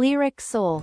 Lyric Soul.